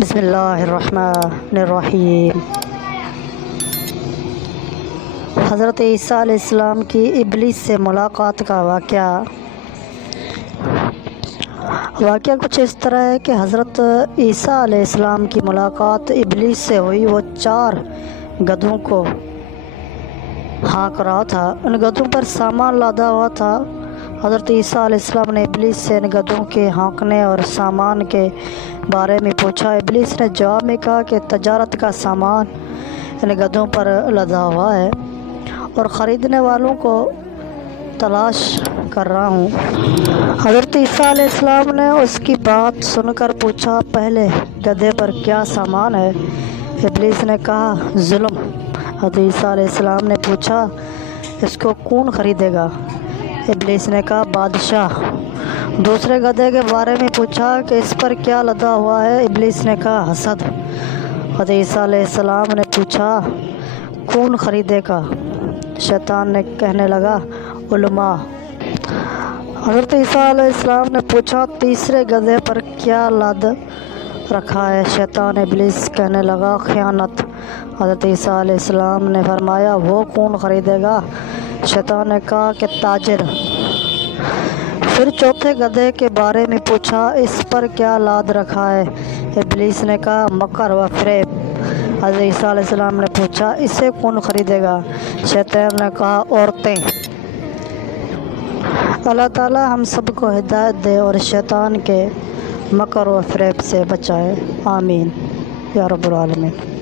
بسم اللہ الرحمن الرحیم۔ حضرت عیسیٰ علیہ السلام کی ابلیس سے ملاقات کا واقعہ کچھ اس طرح ہے کہ حضرت عیسیٰ علیہ السلام کی ملاقات ابلیس سے ہوئی۔ وہ 4 گدھوں کو ہانک رہا تھا، ان گدھوں پر سامان لادا ہوا تھا۔ حضرت عیسیٰ علیہ السلام نے ابلیس سے ان گدھوں کے ہانکنے اور سامان کے بارے میں پوچھا۔ ابلیس نے جواب میں کہا کہ تجارت کا سامان ان گدھوں پر لدا ہوا ہے اور خریدنے والوں کو تلاش کر رہا ہوں۔ حضرت عیسیٰ علیہ السلام نے اس کی بات سن کر پوچھا، پہلے گدھے پر کیا سامان ہے؟ ابلیس نے کہا، ظلم۔ حضرت عیسیٰ علیہ السلام نے پوچھا، اس کو کون خریدے گا؟ ابلیس نے کہا، بادشاہ۔ دوسرے گدھے کے بارے میں پوچھا کہ اس پر کیا لدا ہوا ہے؟ ابلیس نے کہا، حسد۔ حضرت عیسیٰ علیہ السلام نے پوچھا، کون خریدے گا؟ شیطان نے کہنے لگا، علماء۔ حضرت عیسیٰ علیہ السلام نے پوچھا، تیسرے گدھے پر کیا لاد رکھا ہے؟ شیطان ابلیس کہنے لگا، خیانت۔ حضرت عیسیٰ علیہ السلام نے فرمایا، وہ کون خریدے گا؟ شیطان نے کہا کہ تاجر۔ پھر چوتھے گدھے کے بارے میں پوچھا، اس پر کیا لاد رکھا ہے؟ ابلیس نے کہا، مکر و فریب۔ حضرت عیسیٰ علیہ السلام نے پوچھا، اسے کون خریدے گا؟ شیطان نے کہا، عورتیں۔ اللہ تعالی ہم سب کو ہدایت دے اور شیطان کے مکر و فریب سے بچائے، آمین یا رب العالمین۔